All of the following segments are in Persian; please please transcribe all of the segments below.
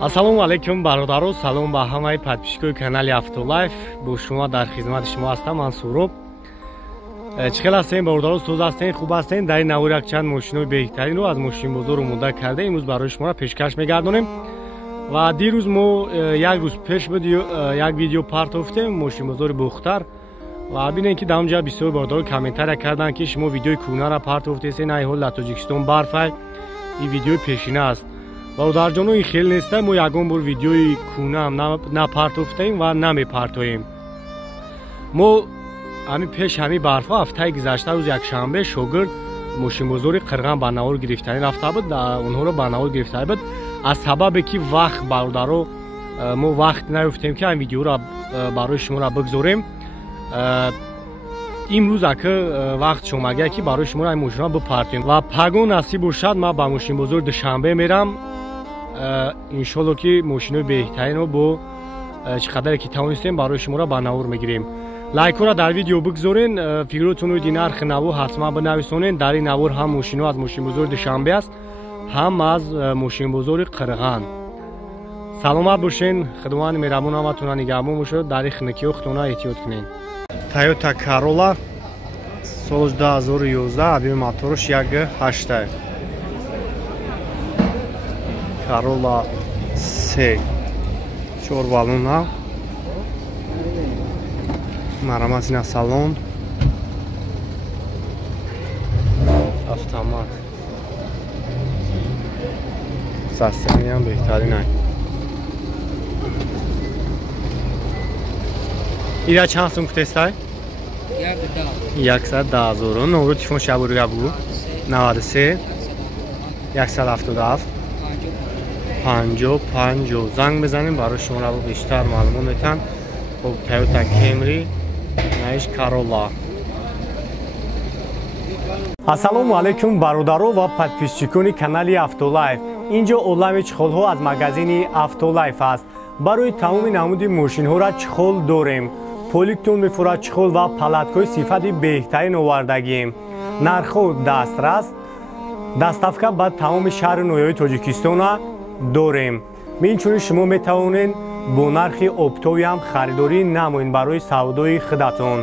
Ассалому алайкум бародаро, салом ба ҳамаи подписчикои канали Автолайф. Бо шумо дар хизмати шумо ҳастам, ман Суроб. Чӣ хел ҳастем бародаро? Соз ҳастем, хуб ҳастем? Дар ин навори якчанд мошинои беҳтаринро аз мошинбозор омода карда имрӯз барои шумо пешкаш мегардонем. Ва дирӯз мо як рӯз пеш як видео партофтем мошинбозори Бухтар. Ва бинем ки дар он ҷо бисёр бародаро комментария карданд ки шумо видеои кӯнаро партофтесен, ай ҳол дар Тоҷикистон барфай. Ин видеои пешина аст. Бародарҷоно, ин хел неста, мо ягон бор видеои кӯнаам напартофтаем ва намепартоем. Мо ҳами пеш ҳами барфҳо ҳафтаи гузашта рӯзи якшанбе шогирд мошинбозори Қирған ба навор гирифтанӣ рафта буд, онҳоро ба навор гирифта буд. Аз сабабе ки вақт бародаро мо вақт наёфтем ки ин видеоро барои шуморо бигзорем. имрӯз ака вақт шомагия ки барои шуморо ин мошинро бипартоем ва пагон насиб бошад ман ба мошинбозори Душанбе мерам. иншолло ки мошинои беҳтаринро бо чӣ қадаре ки тавонистем барои шуморо ба навор мегирем. лайкҳоро дар видео бигзорен, фикротонро ди нархи навор ҳатман бинависонен. дар ин навор ҳам мошино аз мошинбозори Душанбе аст, ҳам аз мошинбозори Қирған. саломат бошен, худованд меҳрабон ҳаматонро нигаҳбон бошад. дар ин хунукиҳо худтонро эҳтиёт кунед. Toyota Corolla соли 2011, объеми мотораш 1.8. Corolla C 4 балона. Марамат на салон. Автомат. Состояние беҳтарин. Ира чанд сум гуфтестай? 110,000. Номери телефон шабурига бугу. 93 177 50 занг бизанем барои шуморо бештар маълумот метан. Хуб, Toyota Camry, наиш Corolla. Ассалому алайкум бародаро ва подписчикони канали Автолайф. Инҷо олами чихолҳо аз магазини Автолайф аст. барои тамоми намуди мошинҳоро чихол дорем. Поликтон мефурад чихол ва палаткои сифати беҳтарин овардагием. нархҳо дастрас. доставка ба тамоми шаҳри ноҳияи Тоҷикистона дорем. инчунин шумо метавонед бо нархи оптови ҳам харидорӣ намоед барои савдои худатон.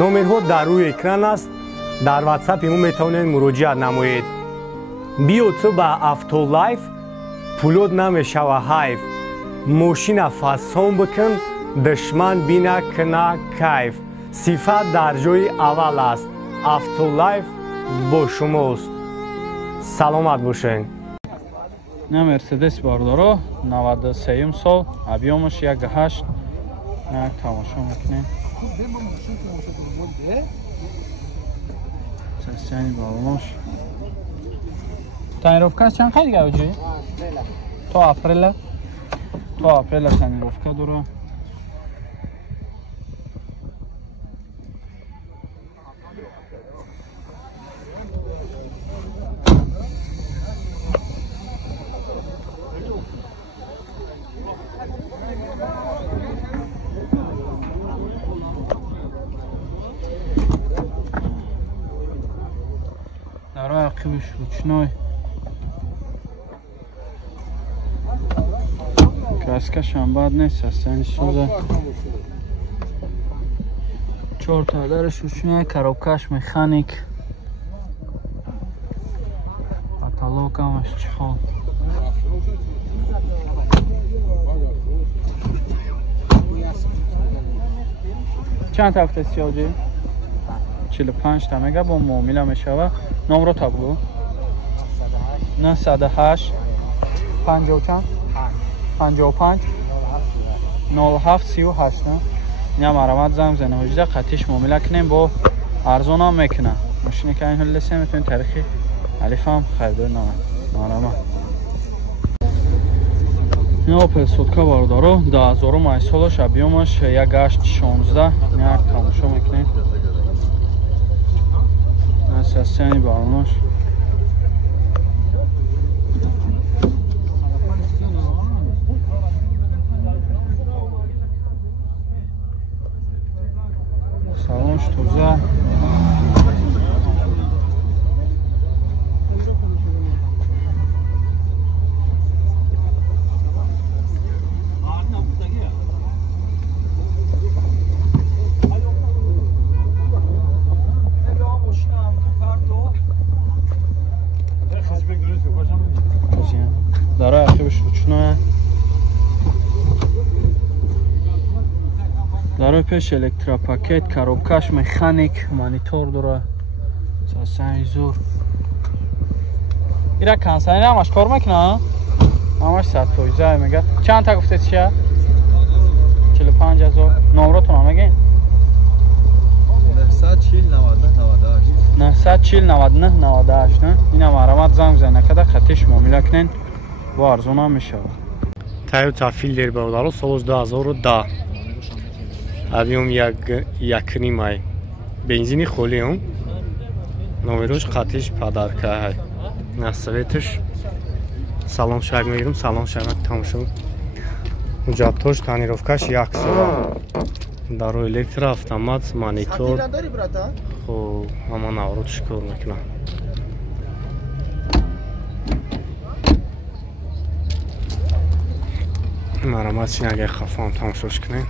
номерҳо дар рӯи экран аст. дар ватсапи мо метавонед муроҷиат намоед. биё ту ба Автолайф, пулод намешава ҳайф. мошина фасон бикун, душман бина кина кайф. сифат дар ҷои аввал аст. Автолайф бо шумост. саломат бошед. на Мерседес бародаро 93 сол, объемаш 1.8. як тамошо мекунем. состояние балонош. тонировка чанд қайд гавҷи? то апрел тонировка дора. рақибш ручной. краскашам бад нест, состояние соза. 4 тадараш ручной, коробкаш механик. потолокамаш чихол. чанд тафтаст ҷоҷи? 45 та мега бо муомила мешава. номро табу 98 50 55 07 38. ина марамат занг бизанем ҳоҷида қатиш муомила кунем, бо арзонам мекуна. мошине ки ин ҳол лесе метавонед таърихи алифам харидор намед. марамат ин Opel сотка бародаро 2000 солаш, объемаш 1.8-16. як тамошо мекунем. состояние балонош. салонш тоза. номераш ручное. Дарои пеш электропакет, коробкаш механик, монитор дора. Сасани зур. Ира кансани ҳамаш кор мекуна? ҳамаш 100% мега. Чанд та гуфте чия? 45000. Номротон мегин? 940 99 98 не? Ина марамат занг бизанед накада хатиш муомила кунед бо арзона мешавад. Toyota Fielder бародаро соли 2010. Объем 1.5 май. Бензини холиам. Номерош қатиш падарка ҳай. На советш салон шаг мегирам, салон шаг тамошо. Ҳуҷҷатош танировкаш 1 сол. Даро электроавтомат, монитор. Хо, ҳама навротш кор мекунам. Мараматшин агар хафам тамошош кунем.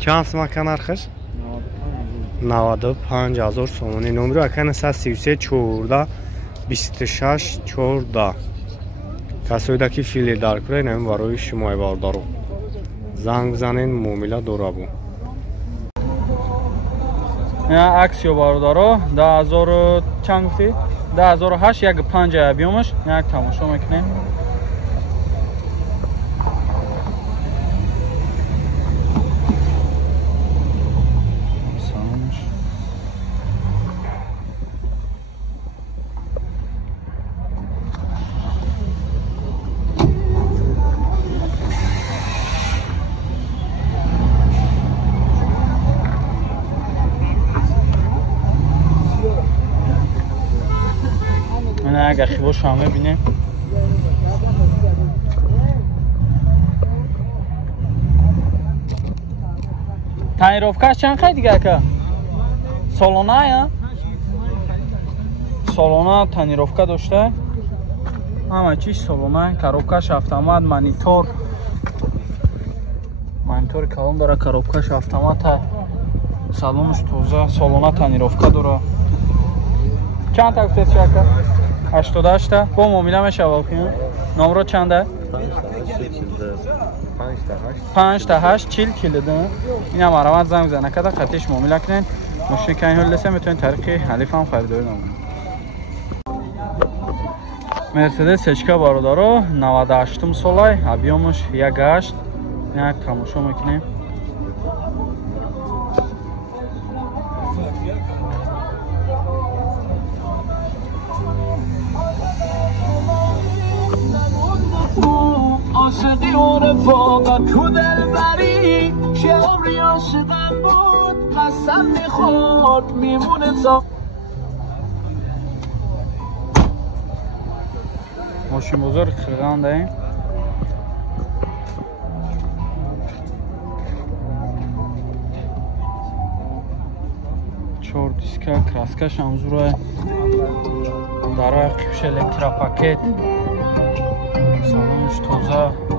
Чанд сумака нархиш? 95000 сомони. Номеро акана 133 14 26 14. کسایی که فیلی در کنه نمی برای شما باردارو زنگ بزنین معامله داره بو. نه عکسیو باردارو 10000 چند گفتی؟ 10008 یک 5 بیومش یک تماشا میکنیم. اگر خیباش همه بینه تایروفکاش چند خیلی دیگه که سالونه یا سالونه تانیروفکا داشته همه چیش سالونه کاروبکاش автомат مانیتور مانیتور کلام داره کاروبکاش автомат سالونش توزه سالونه تانیروفکا داره چند تا گفته چیه 88 با معامله میشه واقعا نمره چنده 5 تا 8 40 کیلوده اینا مرامت زنگ بزنه کدا خطیش معامله کنین ماشین که این حال لسه میتونین طریق حلیف هم خریداری نمونید مرسدس هچکا بارودارو 98 سالای объемش 1.8 یک تماشا میکنیم عاشقی و رفاقت تو دلبری که عمری عاشقم بود قسم میخورد میمونه تا ماشین بزرگ خیران داریم چهار دیسکه کراسکش همزوره داره قیبش الکتراپاکت سالونش توزه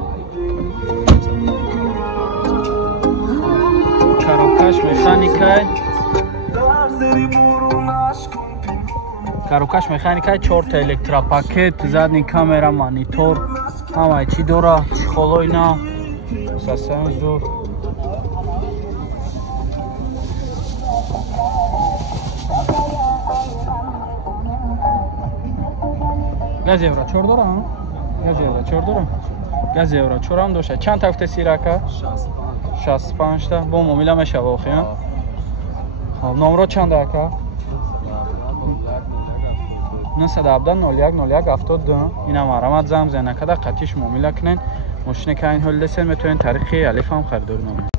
کاروکاش مخانیکای 4 تا الکتروپاکت задний камера монитор همه چی داره چخالو اینا ساسن زور گاز евро 4 داره گاز евро 4 داره گاز евро 4 هم داشته چند تا گفته سیراکا 65 تا با معامله میشه واقعا خب نمره چند داکا 917 اینا مرامت زنگ بزنین کدا قطعیش معامله کنین ماشین که این حال لسه میتونین طریق الف هم خریداری نمونید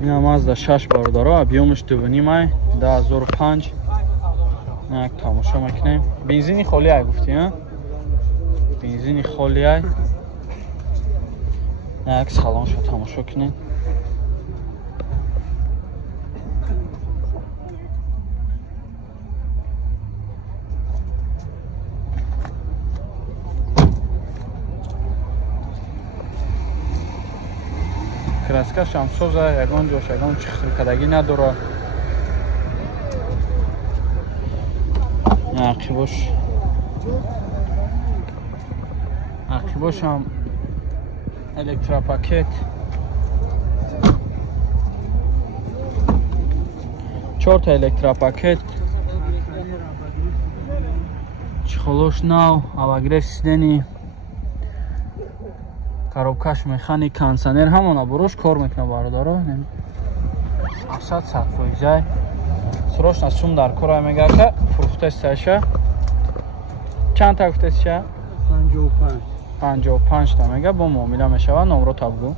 اینا مازدا 6 بارداره объемش 2.5 مای 10005 یک تماشا میکنیم بنزینی خالی های گفتی ها بنزینی خالی های یک سالان شو تماشا کنین краскаш ҳам соза ягон ҷош ягон чихрикадагӣ надора нақибош عقبش هم الکتراپاکت 4 تا الکتراپاکت چخلوش ناو авагреф сидени коробкаш механик кондиционер ҳамона буруш кор мекуна бародаро 700 сатфоизай срочно сум дар кора мега ка фурухтесташа чанд та гуфтеша 55 та мега бо муомила мешава номро табгу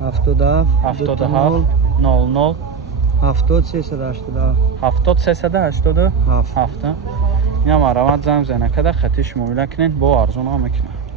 77 77 00 70387 инам арамат занг занакада хатиш муомила кинен бо арзон ҳам мекунад